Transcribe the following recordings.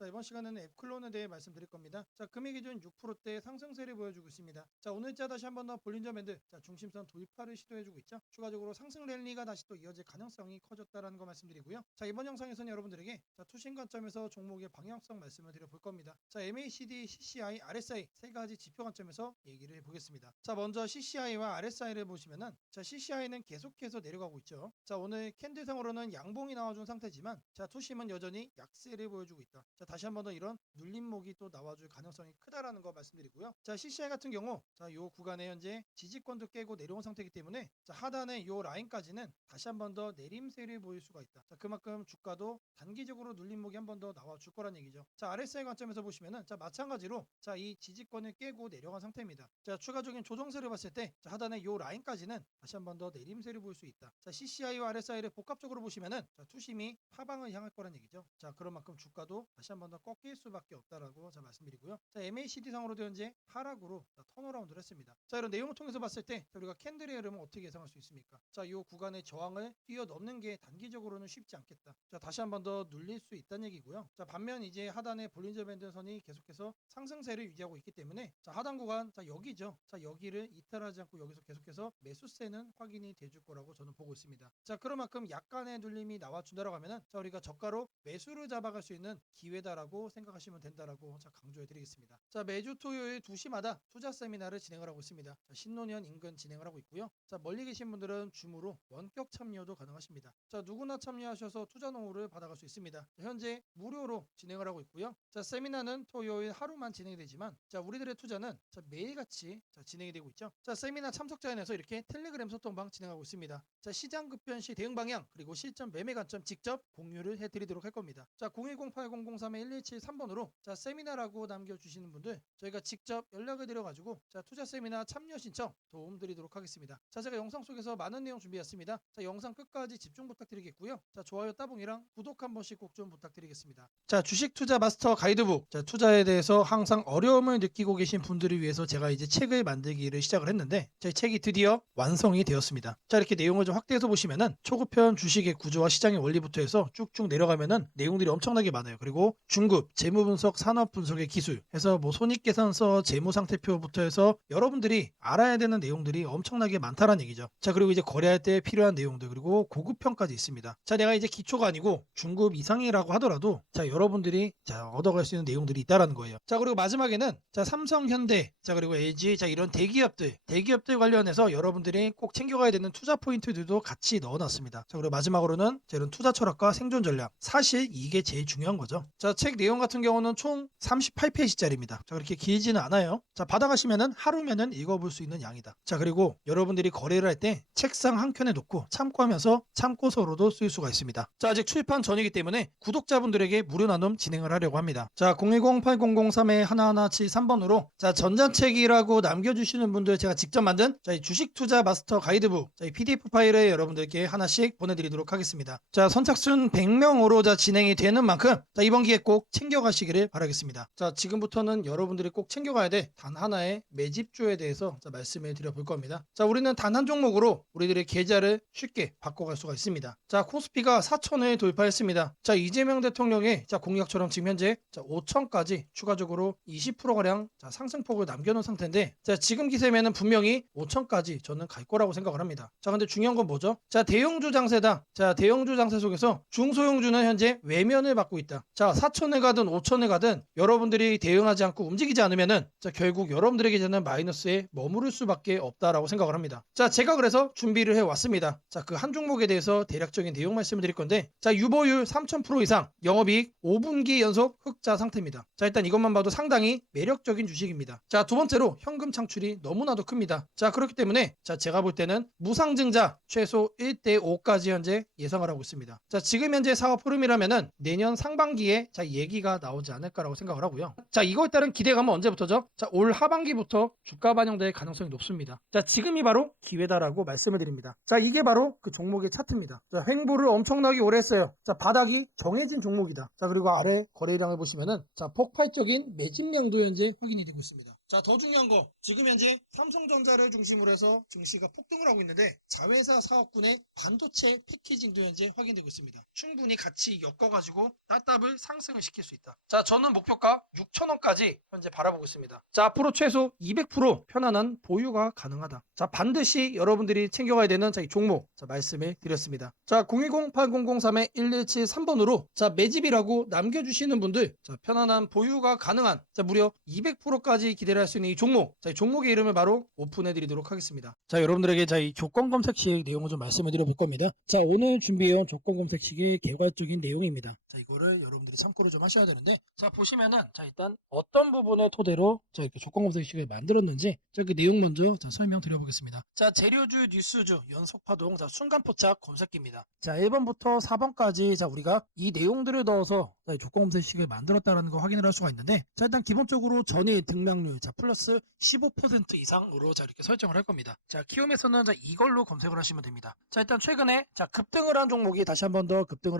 자, 이번 시간에는 앱클론에 대해 말씀드릴 겁니다. 자, 금일 기준 6%대 상승세를 보여주고 있습니다. 자, 오늘자 다시 한번 더 볼린저 밴드, 자, 중심선 돌파를 시도해주고 있죠. 추가적으로 상승 랠리가 다시 또 이어질 가능성이 커졌다라는 거 말씀드리고요. 자, 이번 영상에서는 여러분들에게 자, 투신 관점에서 종목의 방향성 말씀을 드려볼 겁니다. 자, MACD, CCI, RSI 세 가지 지표 관점에서 얘기를 해보겠습니다. 자, 먼저 CCI와 RSI를 보시면은 자, CCI는 계속해서 내려가고 있죠. 자, 오늘 캔들상으로는 양봉이 나와준 상태지만 자, 투심은 여전히 약세를 보여주고 있다. 자, 다시 한번 더 이런 눌림목이 또 나와줄 가능성이 크다라는 거 말씀드리고요. 자, CCI 같은 경우 자, 요 구간에 현재 지지권도 깨고 내려온 상태이기 때문에 자, 하단의 요 라인까지는 다시 한번 더 내림세를 보일 수가 있다. 자, 그만큼 주가도 단기적으로 눌림목이 한번 더 나와줄 거란 얘기죠. 자, RSI 관점에서 보시면은 자, 마찬가지로 자, 이 지지권을 깨고 내려간 상태입니다. 자, 추가적인 조정세를 봤을 때 자, 하단의 요 라인까지는 다시 한번 더 내림세를 보일 수 있다. 자, CCI와 RSI를 복합적으로 보시면은 자, 투심이 하방을 향할 거란 얘기죠. 자, 그런 만큼 주가도 다시 한번 더 꺾일 수밖에 없다라고 자, 말씀드리고요. 자, MACD 상으로도 현재 하락으로 자, 턴어라운드를 했습니다. 자, 이런 내용을 통해서 봤을 때 자, 우리가 캔들의 흐름을 어떻게 예상할 수 있습니까? 자, 이 구간의 저항을 뛰어넘는 게 단기적으로는 쉽지 않겠다. 자, 다시 한번 더 눌릴 수 있다는 얘기고요. 자, 반면 이제 하단의 볼린저 밴드 선이 계속해서 상승세를 유지하고 있기 때문에 자, 하단 구간 자, 여기죠. 자, 여기를 이탈하지 않고 여기서 계속해서 매수세는 확인이 돼줄 거라고 저는 보고 있습니다. 자, 그런 만큼 약간의 눌림이 나와준다라고 하면은 자, 우리가 저가로 매수를 잡아갈 수 있는 기회다라고 생각하시면 된다라고 자, 강조해 드리겠습니다. 자, 매주 토요일 2시마다 투자 세미나를 진행을 하고 있습니다. 자, 신노년 인근 진행을 하고 있고요. 자, 멀리 계신 분들은 줌으로 원격 참여도 가능하십니다. 자, 누구나 참여하셔서 투자 노후를 받아갈 수 있습니다. 자, 현재 무료로 진행을 하고 있고요. 자, 세미나는 토요일 하루만 진행이 되지만 자, 우리들의 투자는 자, 매일같이 자, 진행이 되고 있죠. 자, 세미나 참석자연에서 이렇게 텔레그램 소통방 진행하고 있습니다. 자, 시장 급변 시 대응 방향 그리고 실전 매매 관점 직접 공유를 해드리도록 할 겁니다. 자, 010-8003-1173번으로 자, 세미나라고 남겨주시는 분들 저희가 직접 연락을 드려가지고 자, 투자 세미나 참여 신청 도움드리도록 하겠습니다. 자, 제가 영상 속에서 많은 내용 준비했습니다. 자, 영상 끝까지 집중 부탁드리겠고요. 자, 좋아요 따봉이랑 구독 한 번씩 꼭 좀 부탁드리겠습니다. 자, 주식 투자 마스터 가이드북. 자, 투자에 대해서 항상 어려움을 느끼고 계신 분들을 위해서 제가 이제 책을 만들기를 시작을 했는데 제 책이 드디어 완성이 되었습니다. 자, 이렇게 내용을 좀 확대해서 보시면은 초급편 주식의 구조와 시장의 원리부터 해서 쭉쭉 내려가면은 내용들이 엄청나게 많아요. 그리고 중급, 재무 분석, 산업 분석의 기술 해서 뭐 손익계산서, 재무 상태표부터 해서 여러분들이 알아야 되는 내용들이 엄청나게 많다라는 얘기죠. 자, 그리고 이제 거래할 때 필요한 내용들 그리고 고급편까지 있습니다. 자, 내가 이제 기초가 아니고 중급 이상이라고 하더라도 자, 여러분들이 자, 얻어갈 수 있는 내용들이 있다라는 거예요. 자, 그리고 마지막에는 자, 삼성, 현대, 자, 그리고 LG, 자, 이런 대기업들 관련해서 여러분들이 꼭 챙겨가야 되는 투자 포인트들도 같이 넣어놨습니다. 자, 그리고 마지막으로는 자, 이런 투자 철학과 생존 전략. 사실 이게 제일 중요한 거죠. 자, 책 내용 같은 경우는 총 38페이지짜리입니다. 자, 그렇게 길지는 않아요. 자, 받아가시면은 하루면은 읽어볼 수 있는 양이다. 자, 그리고 여러분들이 거래를 할 때 책상 한 켠에 놓고 참고하면서 참고서로도 쓸 수가 있습니다. 자, 아직 출판 전이기 때문에 구독자분들에게 무료 나눔 진행을 하려고 합니다. 자, 010-8003-1173번으로 자, 전자책이라고 남겨주시는 분들 제가 직접 만든 자, 이 주식 투자 마스터 가이드북 자, 이 PDF 파일을 여러분들께 하나씩 보내드리도록 하겠습니다. 자, 선착순 100명으로 자, 진행이 되는 만큼 자, 이번 기회 꼭 챙겨가시기를 바라겠습니다. 자, 지금부터는 여러분들이 꼭 챙겨가야 돼 단 하나의 매집주에 대해서 자, 말씀을 드려볼 겁니다. 자, 우리는 단 한 종목으로 우리들의 계좌를 쉽게 바꿔갈 수가 있습니다. 자, 코스피가 4천을 돌파했습니다. 자, 이재명 대통령의 자, 공약처럼 지금 현재 자, 5천까지 추가적으로 20%가량 자, 상승폭을 남겨놓은 상태인데 자, 지금 기세면은 분명히 5천까지 저는 갈 거라고 생각을 합니다. 자, 근데 중요한 건 뭐죠? 자, 대형주 장세다. 자, 대형주 장세 속에서 중소형주는 현재 외면을 받고 있다. 자, 4천에 가든 5천에 가든 여러분들이 대응하지 않고 움직이지 않으면은 자, 결국 여러분들에게 저는 마이너스에 머무를 수밖에 없다라고 생각을 합니다. 자, 제가 그래서 준비를 해왔습니다. 자, 그 한 종목에 대해서 대략적인 내용 말씀을 드릴 건데 자, 유보율 3000% 이상 영업이익 5분기 연속 흑자 상태입니다. 자, 일단 이것만 봐도 상당히 매력적인 주식입니다. 자, 두 번째로 현금 창출이 너무나도 큽니다. 자, 그렇기 때문에 자, 제가 볼 때는 무상증자 최소 1대5까지 현재 예상을 하고 있습니다. 자, 지금 현재 사업 흐름이라면은 내년 상반기에 자, 얘기가 나오지 않을까라고 생각을 하고요. 자, 이거에 따른 기대감은 언제부터죠? 자, 올 하반기부터 주가 반영될 가능성이 높습니다. 자, 지금이 바로 기회다라고 말씀을 드립니다. 자, 이게 바로 그 종목의 차트입니다. 자, 횡보를 엄청나게 오래 했어요. 자, 바닥이 정해진 종목이다. 자, 그리고 아래 거래량을 보시면은 자, 폭발적인 매집량도 현재 확인이 되고 있습니다. 자, 더 중요한 거, 지금 현재 삼성전자를 중심으로 해서 증시가 폭등을 하고 있는데 자회사 사업군의 반도체 패키징도 현재 확인되고 있습니다. 충분히 같이 엮어가지고 따따블 상승을 시킬 수 있다. 자, 저는 목표가 6,000원까지 현재 바라보고 있습니다. 자, 앞으로 최소 200% 편안한 보유가 가능하다. 자, 반드시 여러분들이 챙겨가야 되는 이 종목, 자, 말씀을 드렸습니다. 자, 010-8003-1173번으로 자, 매집이라고 남겨주시는 분들, 자, 편안한 보유가 가능한, 자, 무려 200%까지 기대를 할 수 있는 이 종목, 자, 이 종목의 이름을 바로 오픈해 드리도록 하겠습니다. 자, 여러분들에게 이 조건 검색식 내용을 좀 말씀을 드려볼 겁니다. 자, 오늘 준비해온 조건 검색식의 개괄적인 내용입니다. 자, 이거를 여러분들이 참고를 좀 하셔야 되는데, 자, 보시면은, 자, 일단 어떤 부분을 토대로 자, 이렇게 조건 검색식을 만들었는지, 자, 그 내용 먼저 자, 설명드려보겠습니다. 자, 재료주, 뉴스주, 연속파동, 자, 순간포착 검색기입니다. 자, 1번부터 4번까지 자, 우리가 이 내용들을 넣어서 자, 조건 검색식을 만들었다는 거 확인을 할 수가 있는데, 자, 일단 기본적으로 전일 등락률, 자, 플러스 15% 이상으로 자, 이렇게 설정을 할 겁니다. 자, 키움에서는 자, 이걸로 검색을 하시면 됩니다. 자, 일단 최근에 자, 급등을 한 종목이 다시 한 번 더 급등을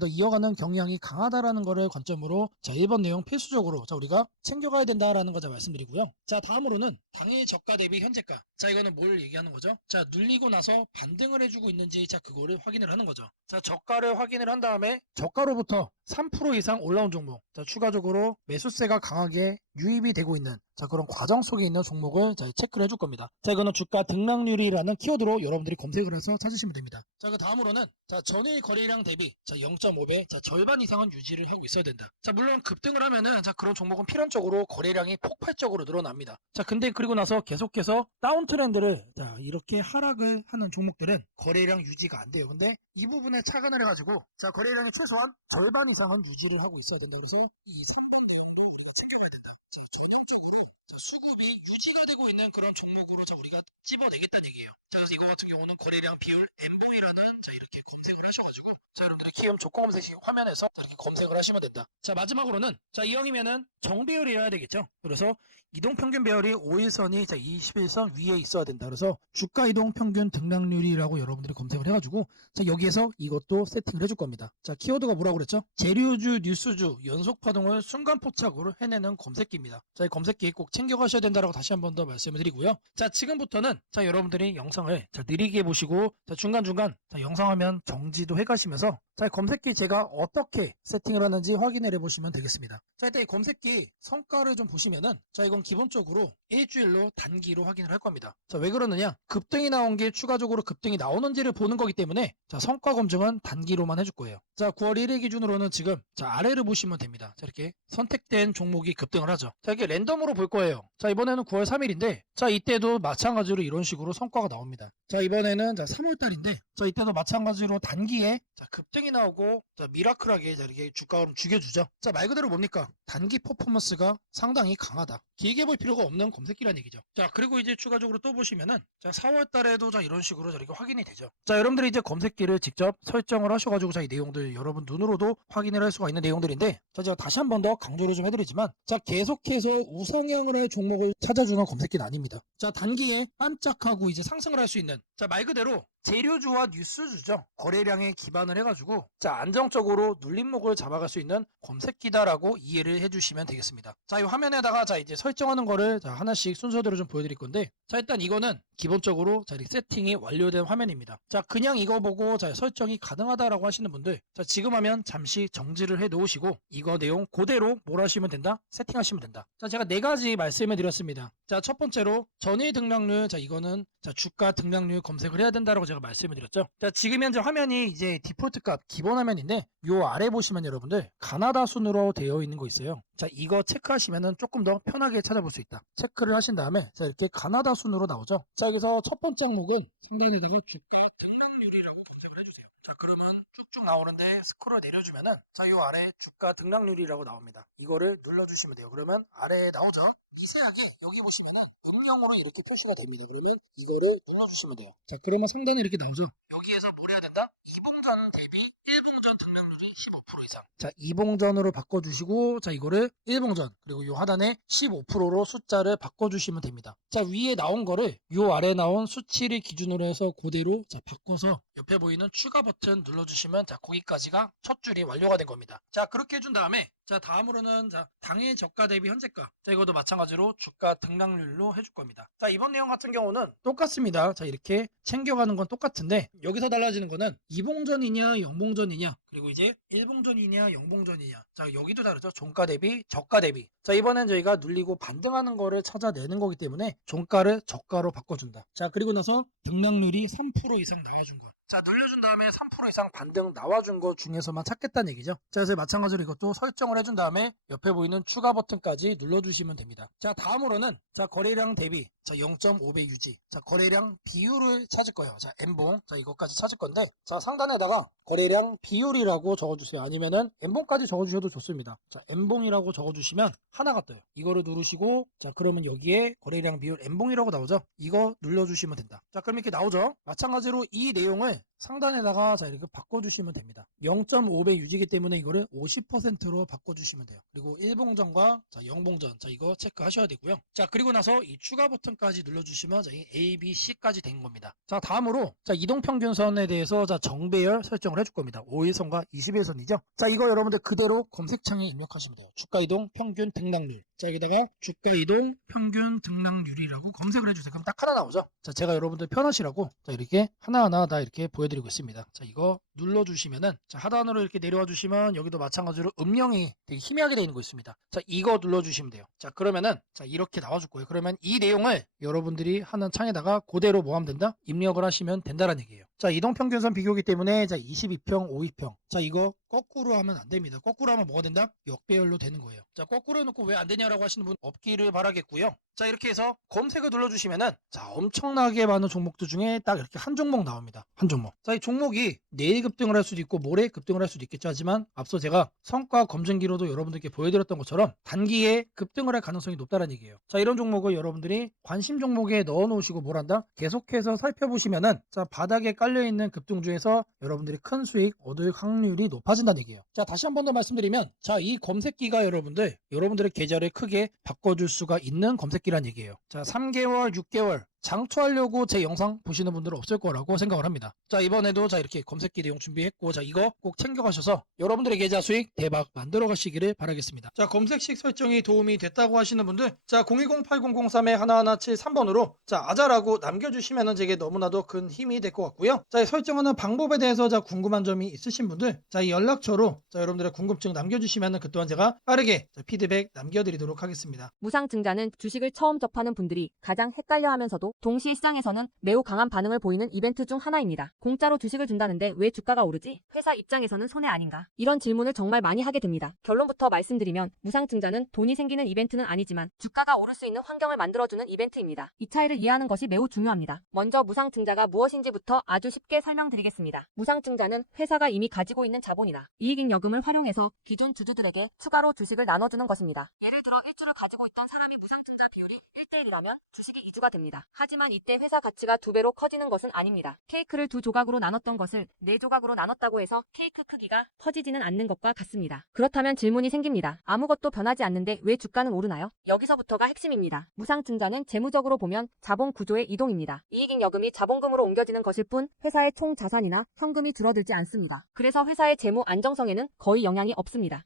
더 이어가는 경향이 강하다라는 거를 관점으로 자, 1번 내용 필수적으로 자, 우리가 챙겨가야 된다라는 거 자, 말씀드리고요. 자, 다음으로는 당일 저가 대비 현재가. 자, 이거는 뭘 얘기하는 거죠? 자, 눌리고 나서 반등을 해주고 있는지 자, 그거를 확인을 하는 거죠. 자, 저가를 확인을 한 다음에 저가로부터 3% 이상 올라온 종목, 자, 추가적으로 매수세가 강하게 유입이 되고 있는 자, 그런 과정 속에 있는 종목을 자, 체크를 해줄 겁니다. 자, 이거는 주가 등락률이라는 키워드로 여러분들이 검색을 해서 찾으시면 됩니다. 자, 그 다음으로는 자, 전일 거래량 대비 자, 0.5배, 자, 절반 이상은 유지를 하고 있어야 된다. 자, 물론 급등을 하면은 자, 그런 종목은 필연적으로 거래량이 폭발적으로 늘어납니다. 자, 근데 그리고 나서 계속해서 다운 트렌드를 자, 이렇게 하락을 하는 종목들은 거래량 유지가 안 돼요. 근데 이 부분에 착안을 해가지고 자, 거래량의 최소한 절반 이상은 유지를 하고 있어야 된다. 그래서 이 3번 내용도 우리가 챙겨가야 된다. 자, 전형적으로 자, 수급이 유지가 되고 있는 그런 종목으로 자, 우리가 집어내겠다는 얘기예요. 자, 그래서 이거 같은 경우는 거래량 비율 MV라는 자, 이렇게 검색을 하셔가지고 자, 여러분들의 키움 조건 검색식 화면에서 자, 이렇게 검색을 하시면 된다. 자, 마지막으로는 자, 이형이면은 정배열이어야 되겠죠. 그래서 이동평균 배열이 5일선이 자, 21선 위에 있어야 된다. 그래서 주가 이동평균 등락률이라고 여러분들이 검색을 해가지고 자, 여기에서 이것도 세팅을 해줄 겁니다. 자, 키워드가 뭐라고 그랬죠? 재료주, 뉴스주, 연속파동을 순간포착으로 해내는 검색기입니다. 자, 이 검색기 꼭 챙겨가셔야 된다라고 다시 한 번 더 말씀을 드리고요. 자, 지금부터는 자, 여러분들이 영상을 자, 느리게 보시고 자, 중간중간 자, 영상 화면 정지도 해가시면서 자, 이 검색기 제가 어떻게 세팅을 하는지 확인을 해보시면 되겠습니다. 자, 일단 이 검색기 성과를 좀 보시면은 자, 이건 기본적으로 일주일로 단기로 확인을 할 겁니다. 자, 왜 그러느냐? 급등이 나온 게 추가적으로 급등이 나오는지를 보는 거기 때문에 자, 성과 검증은 단기로만 해줄 거예요. 자, 9월 1일 기준으로는 지금 자, 아래를 보시면 됩니다. 자, 이렇게 선택된 종목이 급등을 하죠. 자, 이렇게 랜덤으로 볼 거예요. 자, 이번에는 9월 3일인데 자, 이때도 마찬가지로 이런 식으로 성과가 나옵니다. 자, 이번에는 자, 3월 달인데 자, 이때도 마찬가지로 단기에 자, 급등이 나오고 자, 미라클하게 자, 이렇게 주가를 죽여주죠. 자, 말 그대로 뭡니까? 단기 퍼포먼스가 상당히 강하다. 길게 볼 필요가 없는 검색기란 얘기죠. 자, 그리고 이제 추가적으로 또 보시면은 자, 4월 달에도 자, 이런 식으로 자, 이렇게 확인이 되죠. 자, 여러분들이 이제 검색기를 직접 설정을 하셔가지고 자, 이 내용들 여러분 눈으로도 확인을 할 수가 있는 내용들인데 자, 제가 다시 한 번 더 강조를 좀 해드리지만 자, 계속해서 우상향을 할 종목을 찾아주는 검색기는 아닙니다. 자, 단기에 반짝하고 이제 상승을 할 수 있는 자, 말 그대로 재료주와 뉴스주죠. 거래량에 기반을 해가지고 자, 안정적으로 눌림목을 잡아갈 수 있는 검색기다라고 이해를 해주시면 되겠습니다. 자, 이 화면에다가 자, 이제 설정하는 거를 자, 하나씩 순서대로 좀 보여드릴 건데 자, 일단 이거는 기본적으로 자, 세팅이 완료된 화면입니다. 자, 그냥 이거 보고 자, 설정이 가능하다라고 하시는 분들 자, 지금 하면 잠시 정지를 해 놓으시고 이거 내용 그대로 뭘 하시면 된다? 세팅하시면 된다. 자, 제가 네 가지 말씀을 드렸습니다. 자, 첫 번째로 전일 등락률 자, 이거는 자, 주가 등락률 검색을 해야 된다라고 제가 말씀을 드렸죠. 자, 지금 현재 화면이 이제 디폴트 값 기본 화면인데 요 아래 보시면 여러분들 가나다 순으로 되어 있는 거 있어요. 자, 이거 체크하시면은 조금 더 편하게 찾아볼 수 있다. 체크를 하신 다음에 자, 이렇게 가나다 순으로 나오죠. 자, 여기서 첫 번째 항목은 상단에다가 주가 등락률이라고 검색을 해주세요. 자, 그러면 쭉쭉 나오는데 스크롤 내려주면은 자, 요 아래 주가 등락률이라고 나옵니다. 이거를 눌러주시면 돼요. 그러면 아래에 나오죠. 미세하게 여기 보시면은 음영으로 이렇게 표시가 됩니다. 그러면 이거를 눌러주시면 돼요. 자, 그러면 상단에 이렇게 나오죠. 여기에서 뭘 해야 된다? 2봉전 대비 1봉전 등락률이 15% 이상. 자, 2봉전으로 바꿔주시고 자, 이거를 1봉전 그리고 요 하단에 15%로 숫자를 바꿔주시면 됩니다. 자, 위에 나온 거를 요 아래 나온 수치를 기준으로 해서 그대로 자, 바꿔서 옆에 보이는 추가 버튼 눌러주시면 자, 거기까지가 첫 줄이 완료가 된 겁니다. 자, 그렇게 해준 다음에 자, 다음으로는 자, 당일 저가 대비 현재가 자, 이것도 마찬가지로 마찬가지로 주가 등락률로 해줄 겁니다. 자, 이번 내용 같은 경우는 똑같습니다. 자, 이렇게 챙겨가는 건 똑같은데 여기서 달라지는 거는 이봉전이냐 영봉전이냐, 그리고 이제 일봉전이냐 영봉전이냐. 자, 여기도 다르죠. 종가 대비 저가 대비. 자, 이번엔 저희가 눌리고 반등하는 거를 찾아내는 거기 때문에 종가를 저가로 바꿔준다. 자, 그리고 나서 등락률이 3% 이상 나와준 거. 자, 눌려준 다음에 3% 이상 반등 나와준 거 중에서만 찾겠다는 얘기죠. 자, 그래서 마찬가지로 이것도 설정을 해준 다음에 옆에 보이는 추가 버튼까지 눌러주시면 됩니다. 자, 다음으로는 자, 거래량 대비 자, 0.5배 유지. 자, 거래량 비율을 찾을 거예요. 자, N봉. 자, 이것까지 찾을 건데 자, 상단에다가 거래량 비율이라고 적어주세요. 아니면은 N봉까지 적어주셔도 좋습니다. 자, N봉이라고 적어주시면 하나가 떠요. 이거를 누르시고 자, 그러면 여기에 거래량 비율 N봉이라고 나오죠. 이거 눌러주시면 된다. 자, 그럼 이렇게 나오죠. 마찬가지로 이 내용을 상단에다가 자, 이렇게 바꿔주시면 됩니다. 0.5배 유지기 때문에 이거를 50%로 바꿔주시면 돼요. 그리고 일봉전과 자, 영봉전. 자, 이거 체크하셔야 되고요. 자, 그리고 나서 이 추가 버튼까지 눌러주시면 자, 이 A, B, C까지 된 겁니다. 자, 다음으로 자, 이동평균선에 대해서 자, 정배열 설정을 해줄 겁니다. 5일선과 20일선이죠. 자, 이거 여러분들 그대로 검색창에 입력하시면 돼요. 주가이동 평균 등락률. 자, 여기다가 주가이동 평균 등락률이라고 검색을 해주세요. 그럼 딱 하나 나오죠. 자, 제가 여러분들 편하시라고 자, 이렇게 하나하나 다 이렇게 보여드리고 있습니다. 자, 이거 눌러주시면은 자, 하단으로 이렇게 내려와 주시면 여기도 마찬가지로 음영이 되게 희미하게 되어 있는 거 있습니다. 자, 이거 눌러주시면 돼요. 자, 그러면은 자, 이렇게 나와줄 거예요. 그러면 이 내용을 여러분들이 하는 창에다가 그대로 뭐 하면 된다? 입력을 하시면 된다는 얘기예요. 자, 이동평균선 비교기 때문에 자, 22평, 52평. 자, 이거 거꾸로 하면 안 됩니다. 거꾸로 하면 뭐가 된다? 역배열로 되는 거예요. 자, 거꾸로 해놓고 왜 안 되냐라고 하시는 분 없기를 바라겠고요. 자, 이렇게 해서 검색을 눌러주시면은 자, 엄청나게 많은 종목들 중에 딱 이렇게 한 종목 나옵니다. 한 종목. 자, 이 종목이 내일 급등을 할 수도 있고 모레 급등을 할 수도 있겠죠. 하지만 앞서 제가 성과 검증기로도 여러분들께 보여드렸던 것처럼 단기에 급등을 할 가능성이 높다는 얘기예요. 자, 이런 종목을 여러분들이 관심 종목에 넣어 놓으시고 뭘 한다? 계속해서 살펴보시면은 자, 바닥에 깔려있는 급등 중에서 여러분들이 큰 수익 얻을 확률이 높아진다는 얘기예요. 자, 다시 한 번 더 말씀드리면 자, 이 검색기가 여러분들의 계좌를 크게 바꿔줄 수가 있는 검색기란 얘기예요. 자, 3개월, 6개월 장투하려고 제 영상 보시는 분들은 없을 거라고 생각을 합니다. 자, 이번에도 자, 이렇게 검색기 내용 준비했고 자, 이거 꼭 챙겨가셔서 여러분들의 계좌 수익 대박 만들어 가시기를 바라겠습니다. 자, 검색식 설정이 도움이 됐다고 하시는 분들 자, 010-8003-1173번으로 자, 아자라고 남겨주시면 제게 너무나도 큰 힘이 될 것 같고요. 자, 설정하는 방법에 대해서 자, 궁금한 점이 있으신 분들 자, 이 연락처로 자, 여러분들의 궁금증 남겨주시면 그 또한 제가 빠르게 자, 피드백 남겨드리도록 하겠습니다. 무상증자는 주식을 처음 접하는 분들이 가장 헷갈려하면서도 동시에 시장에서는 매우 강한 반응을 보이는 이벤트 중 하나입니다. 공짜로 주식을 준다는데 왜 주가가 오르지? 회사 입장에서는 손해 아닌가? 이런 질문을 정말 많이 하게 됩니다. 결론부터 말씀드리면 무상증자는 돈이 생기는 이벤트는 아니지만 주가가 오를 수 있는 환경을 만들어주는 이벤트입니다. 이 차이를 이해하는 것이 매우 중요합니다. 먼저 무상증자가 무엇인지부터 아주 쉽게 설명드리겠습니다. 무상증자는 회사가 이미 가지고 있는 자본이나 이익잉여금을 활용해서 기존 주주들에게 추가로 주식을 나눠주는 것입니다. 예를 들어 1주를 가지고 있던 사람이 무상증자 비율이 1대1이라면 주식이 2주가 됩니다. 하지만 이때 회사 가치가 2배로 커지는 것은 아닙니다. 케이크를 2조각으로 나눴던 것을 4조각으로 나눴다고 해서 케이크 크기가 커지지는 않는 것과 같습니다. 그렇다면 질문이 생깁니다. 아무것도 변하지 않는데 왜 주가는 오르나요? 여기서부터가 핵심입니다. 무상증자는 재무적으로 보면 자본 구조의 이동입니다. 이익잉여금이 자본금으로 옮겨지는 것일 뿐 회사의 총 자산이나 현금이 줄어들지 않습니다. 그래서 회사의 재무 안정성에는 거의 영향이 없습니다.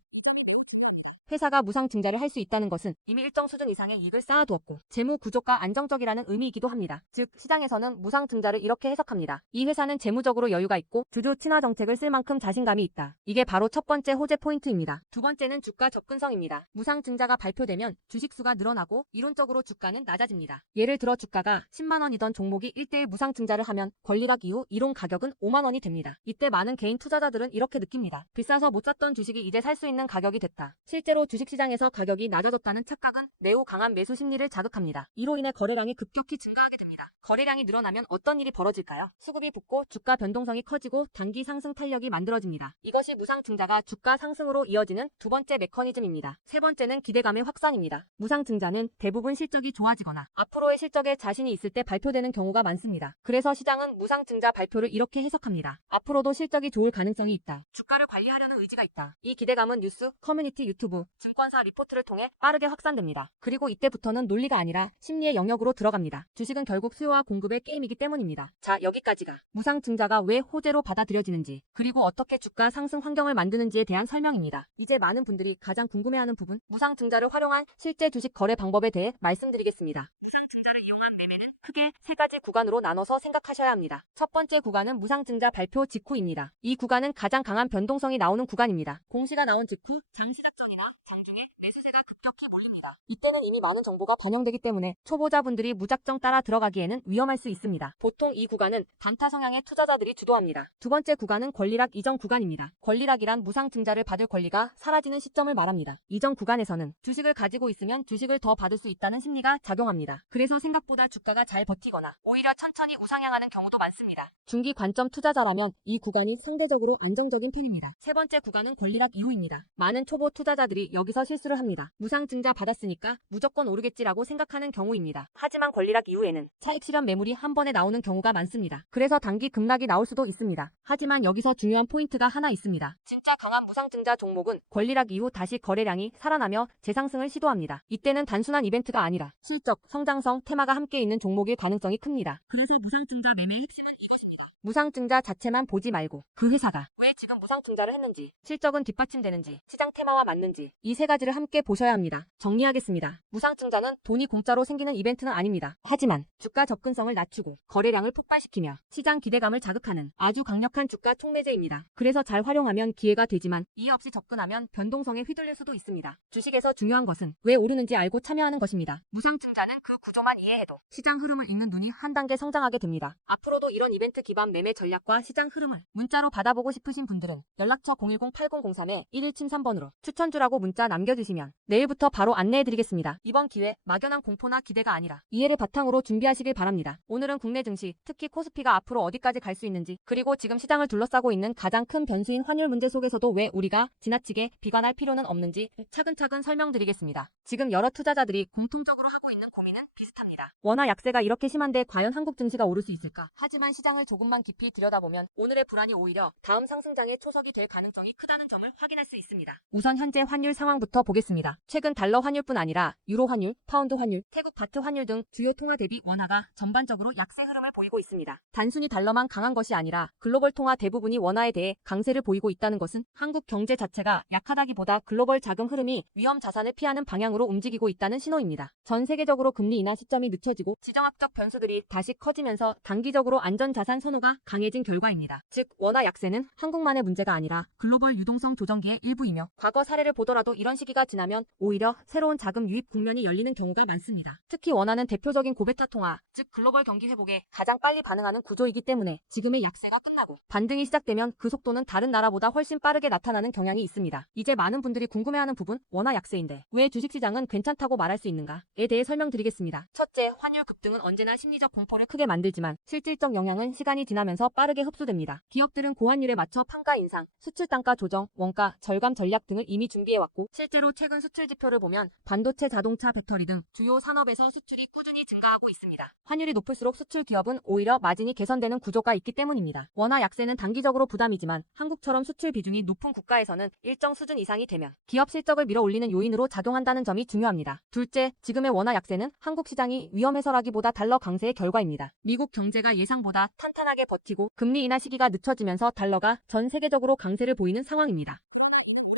회사가 무상증자를 할 수 있다는 것은 이미 일정 수준 이상의 이익을 쌓아두었고 재무 구조가 안정적이라는 의미이기도 합니다. 즉 시장에서는 무상증자를 이렇게 해석합니다. 이 회사는 재무적으로 여유가 있고 주주 친화 정책을 쓸 만큼 자신감이 있다. 이게 바로 첫 번째 호재 포인트입니다. 두 번째는 주가 접근성입니다. 무상증자가 발표되면 주식수가 늘어나고 이론적으로 주가는 낮아집니다. 예를 들어 주가가 10만 원이던 종목이 1대1 무상증자를 하면 권리락 이후 이론 가격은 5만 원이 됩니다. 이때 많은 개인 투자자들은 이렇게 느낍니다. 비싸서 못 샀던 주식이 이제 살 수 있는 가격이 됐다. 실제로 주식시장에서 가격이 낮아졌다는 착각은 매우 강한 매수 심리를 자극합니다. 이로 인해 거래량이 급격히 증가하게 됩니다. 거래량이 늘어나면 어떤 일이 벌어질까요? 수급이 붙고 주가 변동성이 커지고 단기 상승 탄력이 만들어집니다. 이것이 무상증자가 주가 상승으로 이어지는 두 번째 메커니즘입니다. 세 번째는 기대감의 확산입니다. 무상증자는 대부분 실적이 좋아지거나 앞으로의 실적에 자신이 있을 때 발표되는 경우가 많습니다. 그래서 시장은 무상증자 발표를 이렇게 해석합니다. 앞으로도 실적이 좋을 가능성이 있다. 주가를 관리하려는 의지가 있다. 이 기대감은 뉴스, 커뮤니티, 유튜브, 증권사 리포트를 통해 빠르게 확산됩니다. 그리고 이때부터는 논리가 아니라 심리의 영역으로 들어갑니다. 주식은 결국 수요와 공급의 게임이기 때문입니다. 자, 여기까지가 무상증자가 왜 호재로 받아들여지는지, 그리고 어떻게 주가 상승 환경을 만드는지에 대한 설명입니다. 이제 많은 분들이 가장 궁금해하는 부분, 무상증자를 활용한 실제 주식 거래 방법에 대해 말씀드리겠습니다. 무상증자를 이용한 매매는 크게 세 가지 구간으로 나눠서 생각하셔야 합니다. 첫 번째 구간은 무상증자 발표 직후입니다. 이 구간은 가장 강한 변동성이 나오는 구간입니다. 공시가 나온 직후 장 시작 전이나 장중에 매수세가 급격히 몰립니다. 이때는 이미 많은 정보가 반영되기 때문에 초보자분들이 무작정 따라 들어가기에는 위험할 수 있습니다. 보통 이 구간은 단타 성향의 투자자들이 주도합니다. 두 번째 구간은 권리락 이전 구간입니다. 권리락이란 무상증자를 받을 권리가 사라지는 시점을 말합니다. 이전 구간에서는 주식을 가지고 있으면 주식을 더 받을 수 있다는 심리가 작용합니다. 그래서 생각보다 주가가 잘 버티거나 오히려 천천히 우상향하는 경우도 많습니다. 중기 관점 투자자라면 이 구간이 상대적으로 안정적인 편입니다. 세 번째 구간은 권리락 이후입니다. 많은 초보 투자자들이 여기서 실수를 합니다. 무상증자 받았으니까 무조건 오르겠지라고 생각하는 경우입니다. 하지만 권리락 이후에는 차익 실현 매물이 한 번에 나오는 경우가 많습니다. 그래서 단기 급락이 나올 수도 있습니다. 하지만 여기서 중요한 포인트가 하나 있습니다. 진짜 강한 무상증자 종목은 권리락 이후 다시 거래량이 살아나며 재상승을 시도합니다. 이때는 단순한 이벤트가 아니라 실적, 성장성, 테마가 함께 있는 종목일 가능성이 큽니다. 그래서 무상증자 매매의 핵심은 이것입니다. 무상증자 자체만 보지 말고 그 회사가 왜 지금 무상증자를 했는지, 실적은 뒷받침되는지, 시장 테마와 맞는지 이 세 가지를 함께 보셔야 합니다. 정리하겠습니다. 무상증자는 돈이 공짜로 생기는 이벤트는 아닙니다. 하지만 주가 접근성을 낮추고 거래량을 폭발시키며 시장 기대감을 자극하는 아주 강력한 주가 촉매제입니다. 그래서 잘 활용하면 기회가 되지만 이해 없이 접근하면 변동성에 휘둘릴 수도 있습니다. 주식에서 중요한 것은 왜 오르는지 알고 참여하는 것입니다. 무상증자는 그 구조만 이해해도 시장 흐름을 읽는 눈이 한 단계 성장하게 됩니다. 앞으로도 이런 이벤트 기반 매매 전략과 시장 흐름을 문자로 받아보고 싶으신 분들은 연락처 010-8003-1173번으로 추천주라고 문자 남겨주시면 내일부터 바로 안내해드리겠습니다. 이번 기회 막연한 공포나 기대가 아니라 이해를 바탕으로 준비하시길 바랍니다. 오늘은 국내 증시, 특히 코스피가 앞으로 어디까지 갈 수 있는지, 그리고 지금 시장을 둘러싸고 있는 가장 큰 변수인 환율 문제 속에서도 왜 우리가 지나치게 비관할 필요는 없는지 차근차근 설명드리겠습니다. 지금 여러 투자자들이 공통적으로 하고 있는 고민은 비슷합니다. 원화 약세가 이렇게 심한데 과연 한국 증시가 오를 수 있을까? 하지만 시장을 조금만 깊이 들여다보면 오늘의 불안이 오히려 다음 상승장의 초석이 될 가능성이 크다는 점을 확인할 수 있습니다. 우선 현재 환율 상황부터 보겠습니다. 최근 달러 환율뿐 아니라 유로 환율, 파운드 환율, 태국 바트 환율 등 주요 통화 대비 원화가 전반적으로 약세 흐름을 보이고 있습니다. 단순히 달러만 강한 것이 아니라 글로벌 통화 대부분이 원화에 대해 강세를 보이고 있다는 것은 한국 경제 자체가 약하다기보다 글로벌 자금 흐름이 위험 자산을 피하는 방향으로 움직이고 있다는 신호입니다. 전 세계적으로 금리 인하 시점이 늦춰지고 지정학적 변수들이 다시 커지면서 단기적으로 안전자산 선호가 강해진 결과입니다. 즉 원화 약세는 한국만의 문제가 아니라 글로벌 유동성 조정기의 일부이며 과거 사례를 보더라도 이런 시기가 지나면 오히려 새로운 자금 유입 국면이 열리는 경우가 많습니다. 특히 원화는 대표적인 고베타 통화, 즉 글로벌 경기 회복에 가장 빨리 반응하는 구조이기 때문에 지금의 약세가 끝나고 반등이 시작되면 그 속도는 다른 나라보다 훨씬 빠르게 나타나는 경향이 있습니다. 이제 많은 분들이 궁금해하는 부분, 원화 약세인데 왜 주식시장은 괜찮다고 말할 수 있는가에 대해 설명드리겠습니다. 첫째, 환율 급등은 언제나 심리적 공포를 크게 만들지만 실질적 영향은 시간이 지나면서 빠르게 흡수됩니다. 기업들은 고환율에 맞춰 판가 인상, 수출 단가 조정, 원가 절감 전략 등을 이미 준비해왔고 실제로 최근 수출 지표를 보면 반도체, 자동차, 배터리 등 주요 산업에서 수출이 꾸준히 증가하고 있습니다. 환율이 높을수록 수출 기업은 오히려 마진이 개선되는 구조가 있기 때문입니다. 원화 약세는 단기적으로 부담이지만 한국처럼 수출 비중이 높은 국가에서는 일정 수준 이상이 되면 기업 실적을 밀어올리는 요인으로 작용한다는 점이 중요합니다. 둘째, 지금의 원화 약세는 한국 시장이 위험해서라기보다 달러 강세의 결과입니다. 미국 경제가 예상보다 탄탄하게 버티고 금리 인하 시기가 늦춰지면서 달러가 전 세계적으로 강세를 보이는 상황입니다.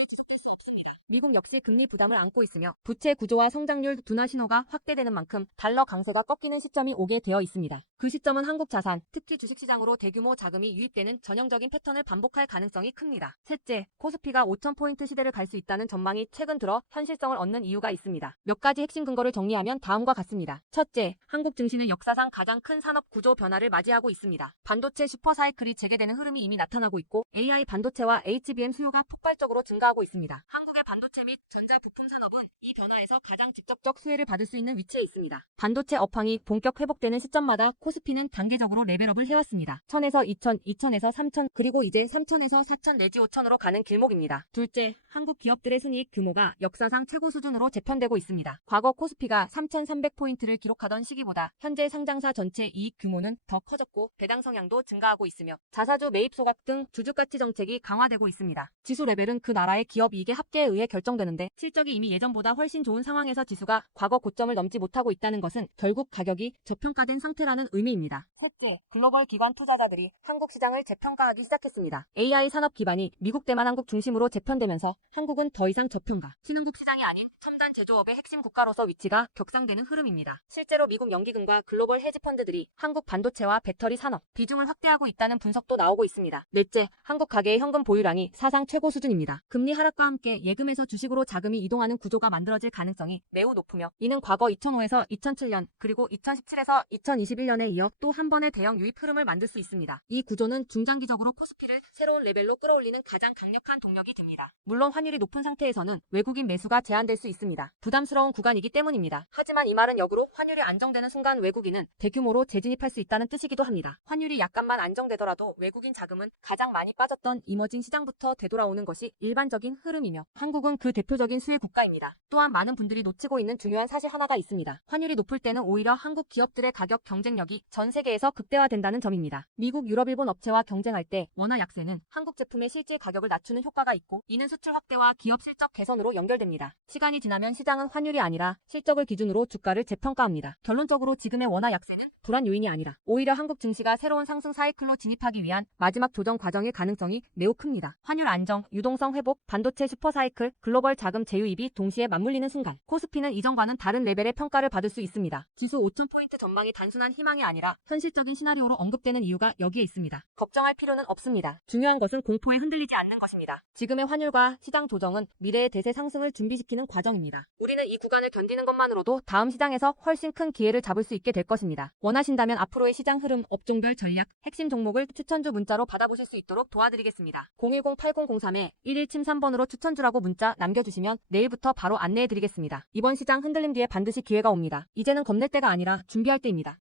지속될 수 없습니다. 미국 역시 금리 부담을 안고 있으며 부채 구조와 성장률 둔화 신호가 확대되는 만큼 달러 강세가 꺾이는 시점이 오게 되어 있습니다. 그 시점은 한국 자산, 특히 주식시장으로 대규모 자금이 유입되는 전형적인 패턴을 반복할 가능성이 큽니다. 셋째, 코스피가 5,000포인트 시대를 갈 수 있다는 전망이 최근 들어 현실성을 얻는 이유가 있습니다. 몇 가지 핵심 근거를 정리하면 다음과 같습니다. 첫째, 한국 증시는 역사상 가장 큰 산업 구조 변화를 맞이하고 있습니다. 반도체 슈퍼사이클이 재개되는 흐름이 이미 나타나고 있고 AI 반도체와 HBM 수요가 폭발적으로 증가하고 있습니다. 한국의 반도체 및 전자부품 산업은 이 변화에서 가장 직접적 수혜를 받을 수 있는 위치에 있습니다. 반도체 업황이 본격 회복되는 시점마다 코스피는 단계적으로 레벨업을 해왔습니다. 1000에서 2000, 2000에서 3000, 그리고 이제 3000에서 4000 내지 5000으로 가는 길목입니다. 둘째, 한국 기업들의 순이익 규모가 역사상 최고 수준으로 재편되고 있습니다. 과거 코스피가 3300포인트를 기록하던 시기보다 현재 상장사 전체 이익 규모는 더 커졌고 배당 성향도 증가하고 있으며 자사주 매입 소각 등 주주가치 정책이 강화되고 있습니다. 지수 레벨은 그 나라의 기업 이익의 합계에 의해 결정되는데 실적이 이미 예전보다 훨씬 좋은 상황에서 지수가 과거 고점을 넘지 못하고 있다는 것은 결국 가격이 저평가된 상태라는 의미입니다. 셋째, 글로벌 기관 투자자들이 한국 시장을 재평가하기 시작했습니다. AI 산업 기반이 미국 대만한국 중심으로 재편되면서 한국은 더 이상 저평가, 신흥국 시장이 아닌 첨단 제조업의 핵심 국가로서 위치가 격상되는 흐름입니다. 실제로 미국 연기금과 글로벌 헤지펀드들이 한국 반도체와 배터리 산업 비중을 확대하고 있다는 분석도 나오고 있습니다. 넷째, 한국 가계의 현금 보유량이 사상 최고 수준입니다. 금리 하락과 함께 예금에서 주식으로 자금이 이동하는 구조가 만들어질 가능성이 매우 높으며 이는 과거 2005에서 2007년 그리고 2017에서 2021년에 이어 또 한 번의 대형 유입 흐름을 만들 수 있습니다. 이 구조는 중장기적으로 코스피를 새로운 레벨로 끌어올리는 가장 강력한 동력이 됩니다. 물론 환율이 높은 상태에서는 외국인 매수가 제한될 수 있습니다. 부담스러운 구간이기 때문입니다. 하지만 이 말은 역으로 환율이 안정되는 순간 외국인은 대규모로 재진입할 수 있다는 뜻이기도 합니다. 환율이 약간만 안정되더라도 외국인 자금은 가장 많이 빠졌던 이머징 시장부터 되돌아오는 것이 일반적인 흐름이며 한국은 그 대표적인 수혜 국가입니다. 또한 많은 분들이 놓치고 있는 중요한 사실 하나가 있습니다. 환율이 높을 때는 오히려 한국 기업들의 가격 경쟁력이 전 세계에서 극대화된다는 점입니다. 미국, 유럽, 일본 업체와 경쟁할 때 원화 약세는 한국 제품의 실질 가격을 낮추는 효과가 있고 이는 수출 확대와 기업 실적 개선으로 연결됩니다. 시간이 지나면 시장은 환율이 아니라 실적을 기준으로 주가를 재평가합니다. 결론적으로 지금의 원화 약세는 불안 요인이 아니라 오히려 한국 증시가 새로운 상승 사이클로 진입하기 위한 마지막 조정 과정일 가능성이 매우 큽니다. 환율 안정, 유동성 회복, 반도체 슈퍼 사이클, 글로벌 자금 제휴입이 동시에 맞물리는 순간 코스피는 이전과는 다른 레벨의 평가를 받을 수 있습니다. 지수 5,000포인트 전망이 단순한 희망이 아니라 현실적인 시나리오로 언급되는 이유가 여기에 있습니다. 걱정할 필요는 없습니다. 중요한 것은 공포에 흔들리지 않는 것입니다. 지금의 환율과 시장 조정은 미래의 대세 상승을 준비시키는 과정입니다. 우리는 이 구간을 견디는 것만으로도 다음 시장에서 훨씬 큰 기회를 잡을 수 있게 될 것입니다. 원하신다면 앞으로의 시장 흐름, 업종별 전략, 핵심 종목을 추천주 문자로 받아보실 수 있도록 도와드리겠습니다. 010-8003-1173번으로 추천주라고 문자 남겨주시면 내일부터 바로 안내해드리겠습니다. 이번 시장 흔들림 뒤에 반드시 기회가 옵니다. 이제는 겁낼 때가 아니라 준비할 때입니다.